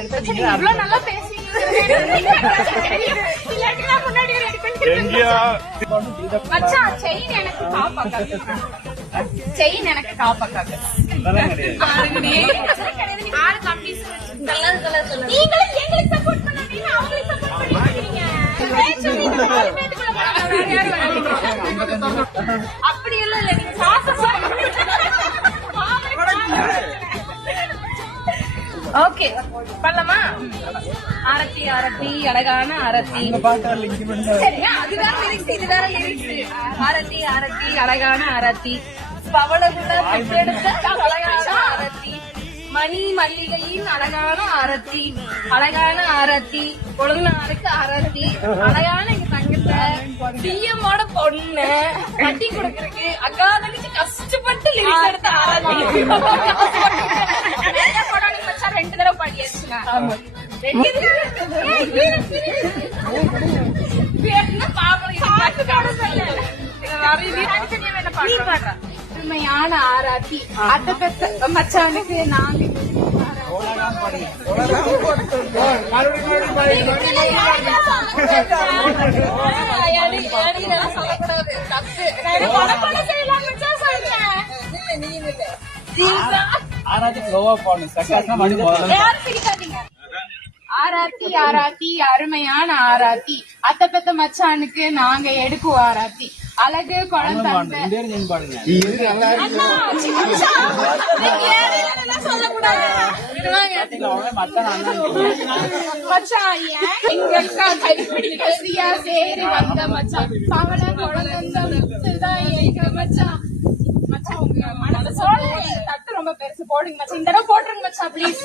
இவ்வளவு நல்லா பேசுறீங்க. மச்சான் செயின் எனக்கு காப்பாக்காது. செயின் எனக்கு காப்பாக்காது. நீங்களும் எங்களுக்கு சப்போர்ட் பண்ணாதீங்க, அவங்களுக்கு சப்போர்ட் பண்ணிருக்கீங்க. அப்படி எல்லாம் இல்ல, நீங்க ஓகே பண்ணலாமா? அரத்தி அரத்தி அழகான அரத்தி. சரியா, அதுதான் லிரிக்ஸ், இது வேற லிரிக்ஸ். அரத்தி அரத்தி அழகான அரத்தி, பவளகுல பெற்றெடுத்த அழகான அரத்தி, மணி மல்லிகையின் அழகான அரத்தி, அழகான அரத்தி, கொழுந்தனாருக்கு அரத்தி, அழகான எங்க தங்கத்தை டிஎம்மோட பொண்ணு கட்டி கொடுக்கறதுக்கு அக்கா தங்கச்சி கஷ்டப்பட்டு லிரிக்ஸ் எடுத்த அரத்தி. ரெண்டு தடவை பாடியாச்சுங்க. உண்மையான ஆராத்தி அத்த பெத்த மச்சானுக்கு நாங்க ஆராத்தி ஆராத்தி அருமையான ஆராத்தி அத்த பெத்த மச்சானுக்கு நாங்க எடுக்குவோம் ஆராத்தி அழகு குழந்தை மச்சான் எங்க கைப்பிடியா சேரி வந்த மச்சான் பவள குழந்தைதான் எங்க மச்சான். மச்சான் உங்க மனசு தட்டு ரொம்ப பெருசு போடுங்க மச்சான், இந்த தடவை போட்டுருங்க மச்சான் ப்ளீஸ்.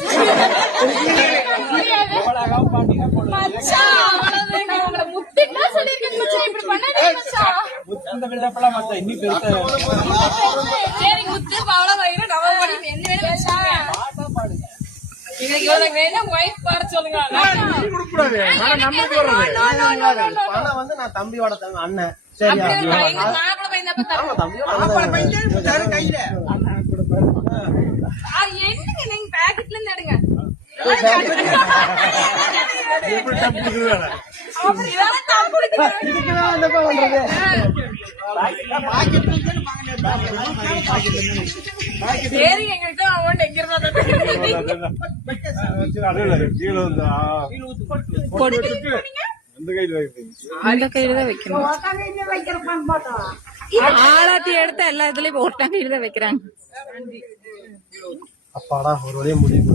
மச்சான் நான் உங்களை முத்திட்டா சொல்லிருக்கேன் மச்சான், இப்படி பண்ணாதீங்க மச்சான். சரி முத்து பவள வயிறு நவ மணி என்ன வேணும் மச்சான்? இதுக்கு வேணும் ஒய்ஃப் பார சொல்லுங்க. நான் தம்பியோட அண்ணன். சரியா என்னங்க நீங்க பேக்கெட்ல இருந்து எடுங்க. சரி எங்கள்கிட்ட அமௌண்ட் எங்க இருந்தா அந்த கையில தான் வைக்கணும். ஆளாத்தி எடுத்த எல்லா இதுலயும் ஒட்டாங்க கையில தான் வைக்கிறாங்க. அப்பாடா ஒரு வழியா முடிவு.